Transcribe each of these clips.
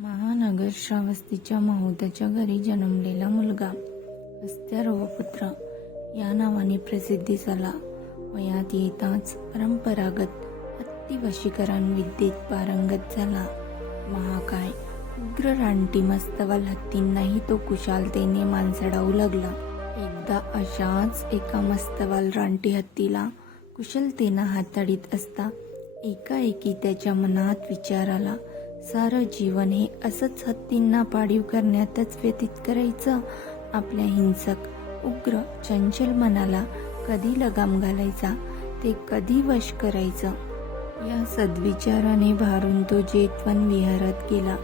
महानगर श्रावस्तीच्या माहुताच्या घरी जन्मलेला मुलगा हस्त्यारोपपुत्र या नावाने प्रसिद्धीस आला. वयात येताच परंपरागत हत्ती वशीकरण विद्येत पारंगत झाला. महाकाय उग्र रानटी मस्तवाल हत्तींनाही तो कुशालतेने मानसडावू लागला. एकदा अशाच एका मस्तवाल रानटी हत्तीला कुशलतेनं हाताळीत असता एकाएकी त्याच्या मनात विचार आला, सारं जीवन हे असंच हत्तींना पाळीव करण्यातच व्यतीत करायचं. आपल्या हिंसक उग्र चंचल मनाला कधी लगाम घालायचा, ते कधी वश करायचं. या सद्विचाराने भारून तो जेतवन विहारात गेला.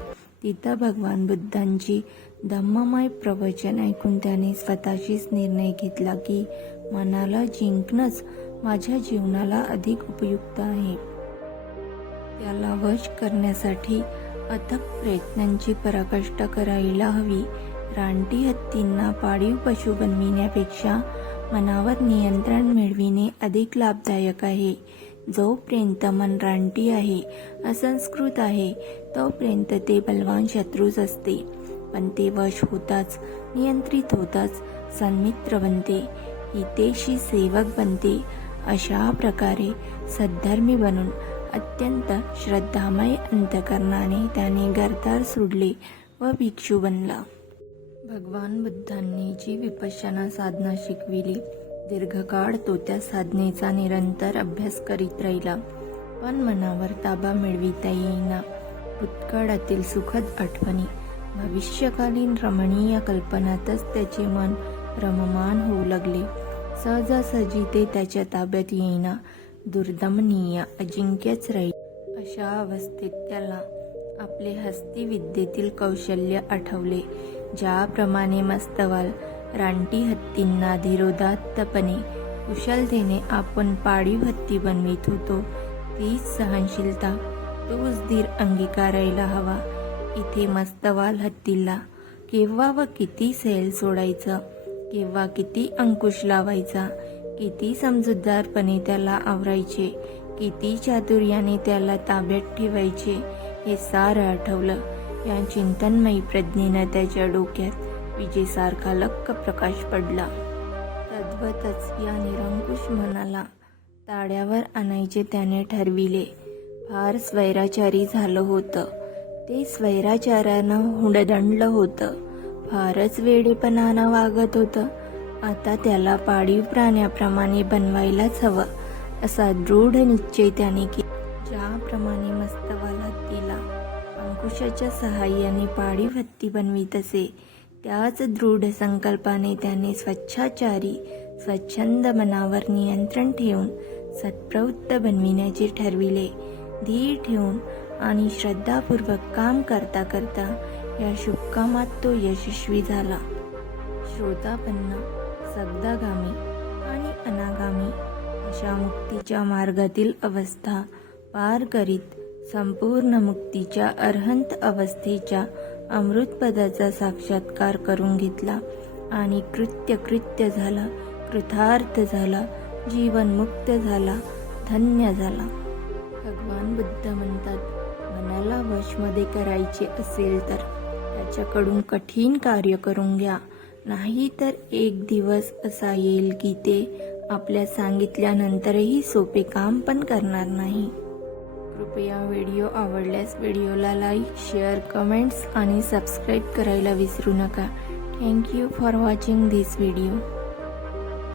तिथं भगवान बुद्धांची धम्ममय प्रवचन ऐकून त्याने स्वतःशीच निर्णय घेतला की मनाला जिंकणंच माझ्या जीवनाला अधिक उपयुक्त आहे. त्याला वश करण्यासाठी अथक प्रयत्नांची पराकाष्ठा करायला हवी. रानटी हत्तींना पाळीव पशु बनविण्यापेक्षा मनावर नियंत्रण मिळविणे अधिक लाभदायक आहे. जोपर्यंत मन रानटी आहे, असंस्कृत आहे, तोपर्यंत ते बलवान शत्रूच असते. पण ते वश होताच, नियंत्रित होताच सन्मित्र बनते, हितेशी सेवक बनते. अशा प्रकारे सद्धर्मी बनून अत्यंत श्रद्धामय अंतकरणाने त्याने घरदार सोडले व भिक्षू बनला. भगवान बुद्धांनी जी विपश्यना साधना शिकविली, दीर्घकाळ तो त्या साधनेचा निरंतर अभ्यास करीत राहिला. पण मनावर ताबा मिळविता येईना. भूतकाळातील सुखद आठवणी, भविष्यकालीन रमणीय कल्पनातच त्याचे मन रममाण होऊ लागले. सहजासहजी ते त्याच्या ताब्यात येईना, दुर्दमनीय अजिंक्यच राहील. अशा अवस्थेत त्याला आपले हस्ती विद्येतील कौशल्य आठवले. ज्याप्रमाणे मस्तवाल रानटी हत्तींना धीरोदात्तपणे कुशलतेने आपण पाळीव हत्ती बनवित होतो, तीच सहनशीलता, तोच धीर अंगीकारायला हवा. इथे मस्तवाल हत्तीला केव्हा व किती सैल सोडायचं, केव्हा किती अंकुश लावायचा, किती समजूतदारपणे त्याला आवरायचे, किती चातुर्याने त्याला ताब्यात ठेवायचे, हे सारं आठवलं. या चिंतनमयी प्रज्ञेनं त्याच्या डोक्यात विजेसारखा लख्ख प्रकाश पडला. तद्वतच या निरंकुश मनाला ताड्यावर आणायचे त्याने ठरविले. फार स्वैराचारी झालं होतं. ते स्वैराचारानं हुंडदंडलं होतं. फारच वेडेपणानं वागत होतं. आता त्याला पाळीव प्राण्याप्रमाणे बनवायलाच हवं, असा दृढ निश्चय त्याने केला. ज्याप्रमाणे मस्तवाल हत्तीला अंकुशाच्या सहाय्याने पाळीव हत्ती बनवीत असे, त्याच दृढ संकल्पाने त्याने स्वच्छाचारी स्वच्छंद मनावर नियंत्रण ठेवून सत्प्रवृत्त बनविण्याचे ठरविले. धीर ठेवून आणि श्रद्धापूर्वक काम करता करता या शुभकामात तो यशस्वी झाला. श्रोतापन्न, सगदागामी आणि अनागामी अशा मुक्तीच्या मार्गातील अवस्था पार करीत संपूर्ण मुक्तीच्या अर्हंत अवस्थेच्या अमृतपदाचा साक्षात्कार करून घेतला आणि कृत्य झाला, कृतार्थ झाला, जीवनमुक्त झाला, धन्य झाला. भगवान बुद्ध म्हणतात, मनाला वशमध्ये करायचे असेल तर त्याच्याकडून कठीण कार्य करून घ्या, नाही तर एक दिवस असा येईल की ते आपल्या सांगितल्यानंतरही सोपे काम पण करणार नाही. कृपया व्हिडिओ आवडल्यास व्हिडिओला लाईक, शेअर, कमेंट्स आणि सबस्क्राईब करायला विसरू नका. Thank you for watching this video.